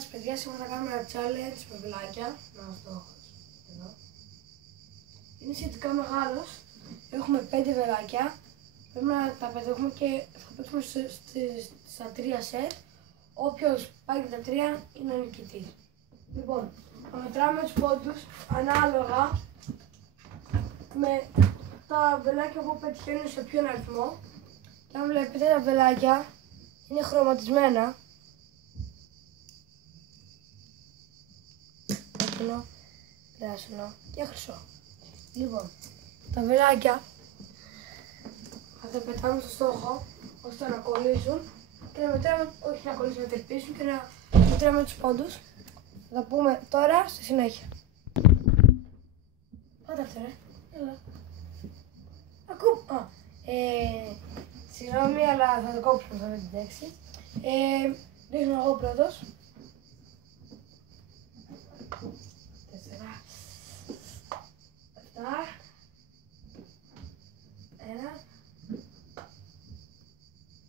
Γεια σας παιδιά, σήμερα θα κάνουμε ένα challenge με βελάκια. Να το έχω εδώ. Είναι σχετικά μεγάλος. Έχουμε 5 βελάκια. Πρέπει να τα πετύχουμε και θα παίξουμε στα 3 σετ. Όποιος πάει και τα 3 είναι ο νικητής. Λοιπόν, θα μετράμε τους πόντους ανάλογα με τα βελάκια που πετυχαίνουν σε ποιον αριθμό. Και αν βλέπετε τα βελάκια είναι χρωματισμένα. Πράσινο και χρυσό. Λοιπόν, τα βελάκια θα τα πετάμε στο στόχο ώστε να κολλήσουν και να μετράμε, όχι να κολλήσουν, να τερπίσουν και να μετράμε τους πόντους. Θα τα πούμε τώρα στη συνέχεια. Πάτε αυτό ρε, έλα. Συγγνώμη, αλλά θα το κόψουμε, θα μην την τέξει. Ρίχνω εγώ πρώτος. 1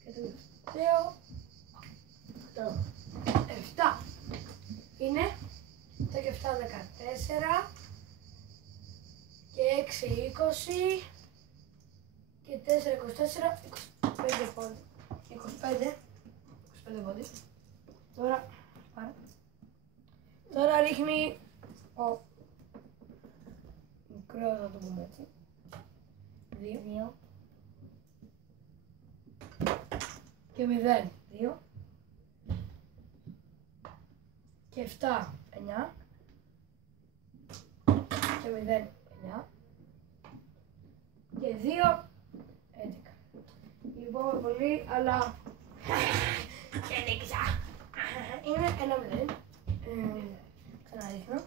και 2, 7 είναι 7 και 7, 14 και 6, 20 και 4, 24, 25 πόντι. 25 πόντι. Τώρα ρίχνει ο μικρός, θα το πούμε έτσι. 2 και 0, 2 και 7, 9 και 0, 9 και 2, 11. Λυπάμαι πολύ, αλλά και νίκησα. Είναι 1-0. Ξαναρίχνω.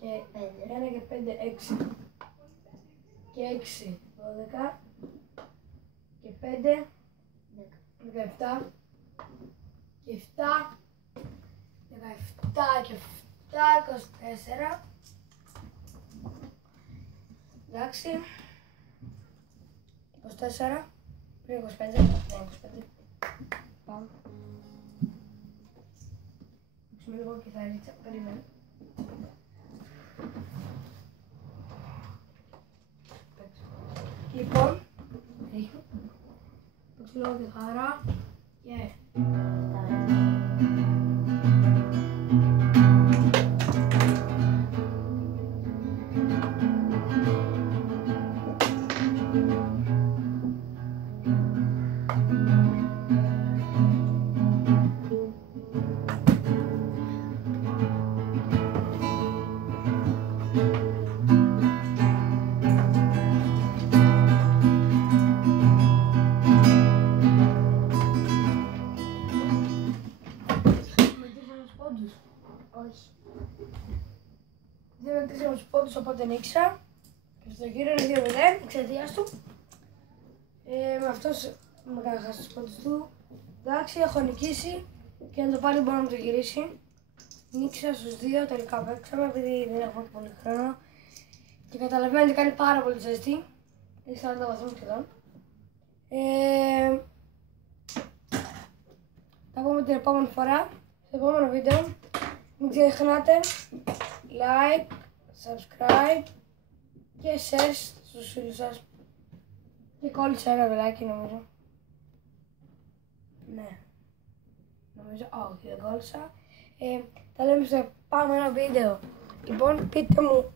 Και 1 και 5, 6 και 6, 12 και 5, 17 και 7, 17 και 7, 24. Εντάξει, 24, πριν 25, 25. Πάμε. Παίξουμε λίγο κιθαρίτσα, περιμένω. Λοιπόν, ρίχνω. Παίξω λίγο κιθάρα και... Όχι. Δεν μετρήσαμε τους πόντους, οπότε νίξα. Και στο γύρο είναι 2-0, εξαιτίας του. Με αυτός με έκανε χάσει τους πόντους του. Εντάξει, έχω νικήσει και αν το πάλι μπορώ να το γυρίσει. Νίξα στους 2, τελικά παίξαμε επειδή δεν έχουμε πολύ χρόνο. Και καταλαβαίνετε κάνει πάρα πολύ ζέστη. Έχει 40 βαθμούς σχεδόν. Θα πούμε την επόμενη φορά, στο επόμενο βίντεο. Μην ξεχνάτε like, subscribe και share στους φίλους σας. Και κόλλησα ένα βελάκι νομίζω. Ναι. Νομίζω, όχι δεν κόλλησα. Τα λέμε στο επόμενο βίντεο. Λοιπόν, πείτε μου,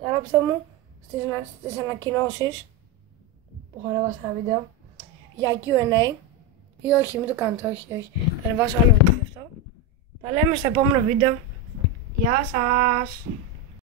γράψτε μου στις ανακοινώσεις που έχω ανεβάσει ένα βίντεο για Q&A ή όχι, μην το κάνετε, όχι. Θα ανεβάσω άλλο βίντεο γι' αυτό. Τα λέμε στο επόμενο βίντεο. Γεια σας!